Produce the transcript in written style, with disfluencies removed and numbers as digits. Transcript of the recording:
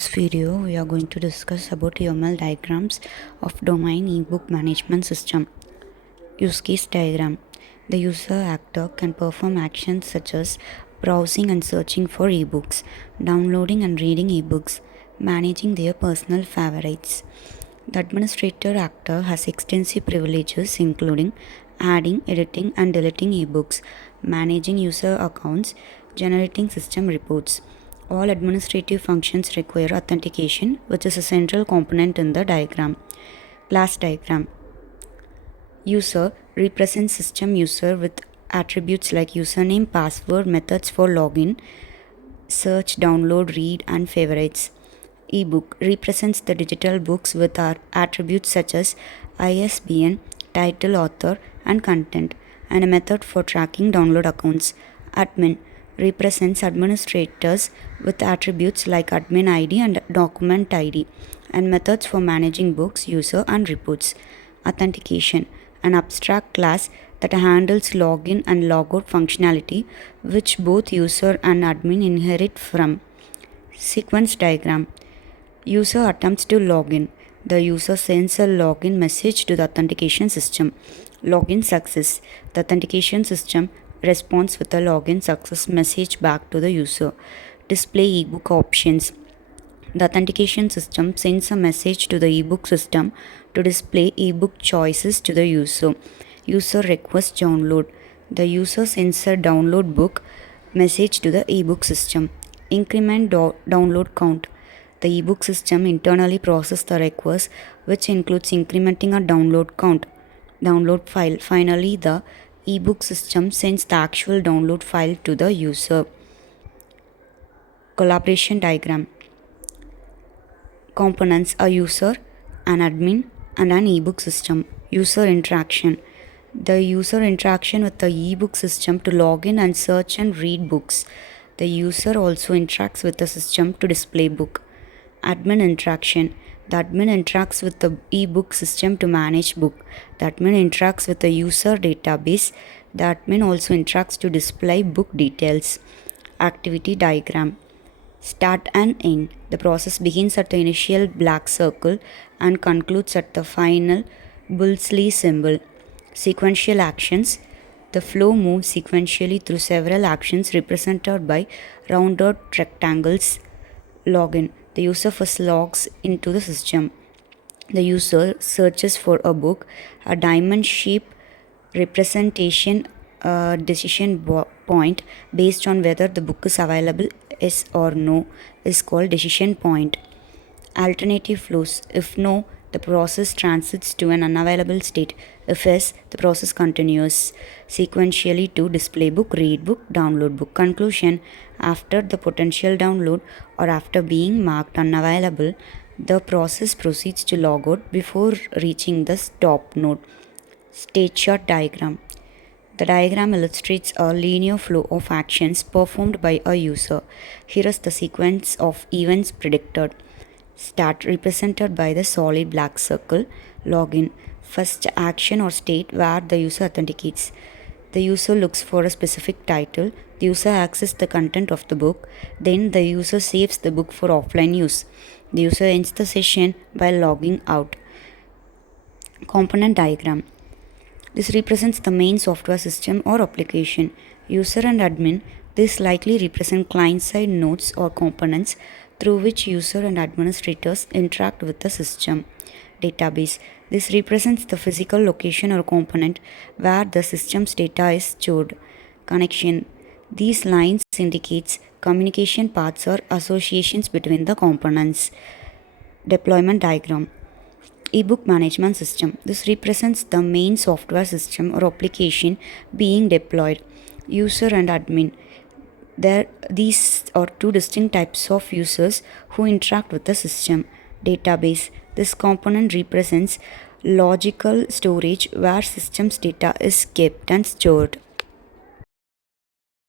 This video we are going to discuss about UML diagrams of domain ebook management system. Use case diagram. The user actor can perform actions such as browsing and searching for ebooks, downloading and reading ebooks, managing their personal favorites. The administrator actor has extensive privileges including adding, editing and deleting ebooks, managing user accounts, generating system reports. All administrative functions require authentication, which is a central component in the diagram. Class diagram. User represents system user with attributes like username, password, methods for login, search, download, read, and favorites. Ebook represents the digital books with attributes such as ISBN, title, author, and content, and a method for tracking download accounts. Admin represents administrators with attributes like admin ID and document ID, and methods for managing books, user, and reports. Authentication, an abstract class that handles login and logout functionality, which both user and admin inherit from. Sequence diagram. User attempts to login. The user sends a login message to the authentication system. Login success. The authentication system responds with a login success message back to the user. Display ebook options. The authentication system sends a message to the ebook system to display ebook choices to the user. User requests download. The user sends a download book message to the ebook system. Increment download count. The ebook system internally processes the request, which includes incrementing a download file. Finally, the ebook system sends the actual download file to the user. Collaboration diagram. Components: a user, an admin, and an ebook system. User interaction. The user interaction with the ebook system to log in and search and read books. The user also interacts with the system to display book. Admin interaction. The admin interacts with the ebook system to manage book. The admin interacts with the user database. The admin also interacts to display book details. Activity diagram. Start and end. The process begins at the initial black circle and concludes at the final bullseye symbol. Sequential actions. The flow moves sequentially through several actions represented by rounded rectangles. Login. The user first logs into the system. The user searches for a book. A diamond shape representation decision point based on whether the book is available, yes or no, is called decision point. Alternative flows. If no, the process transits to an unavailable state. If yes, the process continues sequentially to display book, read book, download book. Conclusion. After the potential download or after being marked unavailable, the process proceeds to log out before reaching the stop node. State chart diagram. The diagram illustrates a linear flow of actions performed by a user. Here is the sequence of events predicted. Start, represented by the solid black circle. Login, first action or state where the user authenticates. The user looks for a specific title. The user accesses the content of the book. Then the user saves the book for offline use. The user ends the session by logging out. Component diagram. This represents the main software system or application. User and admin. This likely represent client-side nodes or components through which user and administrators interact with the system. Database. This represents the physical location or component where the system's data is stored. Connection. These lines indicates communication paths or associations between the components. Deployment diagram. Ebook management system. This represents the main software system or application being deployed. User and admin. These are two distinct types of users who interact with the system. Database. This component represents logical storage where system's data is kept and stored.